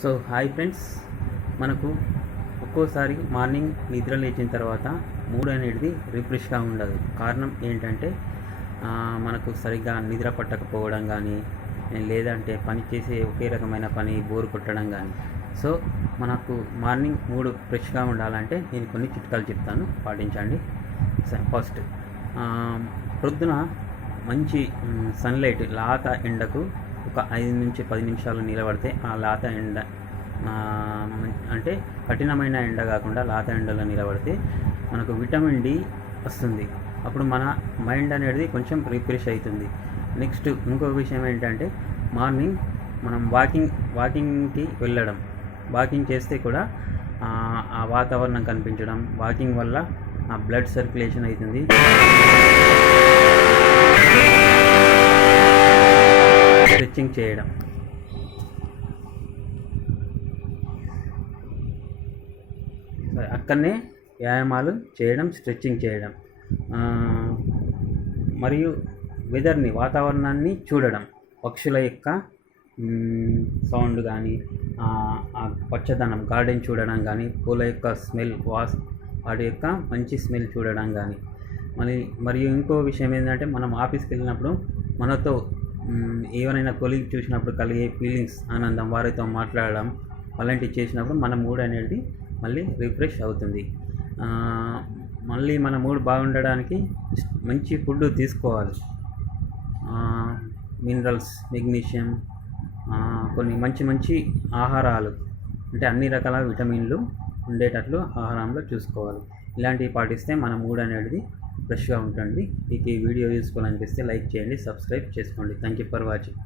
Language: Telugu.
సో హాయ్ ఫ్రెండ్స్, మనకు ఒక్కోసారి మార్నింగ్ నిద్ర లేచిన తర్వాత మూడ్ అనేది రిఫ్రెష్గా ఉండదు. కారణం ఏంటంటే మనకు సరిగ్గా నిద్ర పట్టకపోవడం కానీ, లేదంటే పని చేసే ఒకే రకమైన పని బోరు కొట్టడం కానీ. సో మనకు మార్నింగ్ మూడ్ ఫ్రెష్గా ఉండాలంటే నేను కొన్ని చిట్కాలు చెప్తాను, పాటించండి. ఫస్ట్, ప్రొద్దున మంచి సన్లైట్ లేత ఎండకు ఒక 5 నుంచి 10 నిమిషాలు నిలబడితే ఆ లేత ఎండ అంటే కఠినమైన ఎండ కాకుండా లేత ఎండలో నిలబడితే మనకు విటమిన్ డి వస్తుంది. అప్పుడు మన మైండ్ అనేది కొంచెం రిఫ్రెష్ అవుతుంది. నెక్స్ట్ ఇంకొక విషయం ఏంటంటే, మార్నింగ్ మనం వాకింగ్కి వెళ్ళడం, వాకింగ్ చేస్తే కూడా ఆ వాతావరణం కనిపించడం, వాకింగ్ వల్ల ఆ బ్లడ్ సర్క్యులేషన్ అవుతుంది. స్ట్రెచ్చింగ్ చేయడం, అక్కడనే వ్యాయామాలు చేయడం, స్ట్రెచ్చింగ్ చేయడం, మరియు వెదర్ని, వాతావరణాన్ని చూడడం, పక్షుల యొక్క సౌండ్ కానీ, ఆ పచ్చదనం గార్డెన్ చూడడం కానీ, పూల యొక్క స్మెల్, వాటి యొక్క మంచి స్మెల్ చూడడం కానీ. మరియు ఇంకో విషయం ఏంటంటే, మనం ఆఫీస్కి వెళ్ళినప్పుడు మనతో ఎవరైనా కొలీగ్ చూసినప్పుడు కలిగే ఫీలింగ్స్, ఆనందం, వారితో మాట్లాడడం అలాంటివి చేసినప్పుడు మన మూడ్ అనేది మళ్ళీ రిఫ్రెష్ అవుతుంది. మళ్ళీ మన మూడ్ బాగుండడానికి మంచి ఫుడ్ తీసుకోవాలి. మినరల్స్, మెగ్నీషియం, కొన్ని మంచి ఆహారాలు, అంటే అన్ని రకాల విటమిన్లు ఉండేటట్లు ఆహారంలో చూసుకోవాలి. ఇలాంటివి పాటిస్తే మన మూడ్ అనేది ఫ్రెష్గా ఉంటుంది. మీకు ఈ వీడియో యూస్ఫుల్ అనిపిస్తే లైక్ చేయండి, సబ్స్క్రైబ్ చేసుకోండి. Thank you for watching.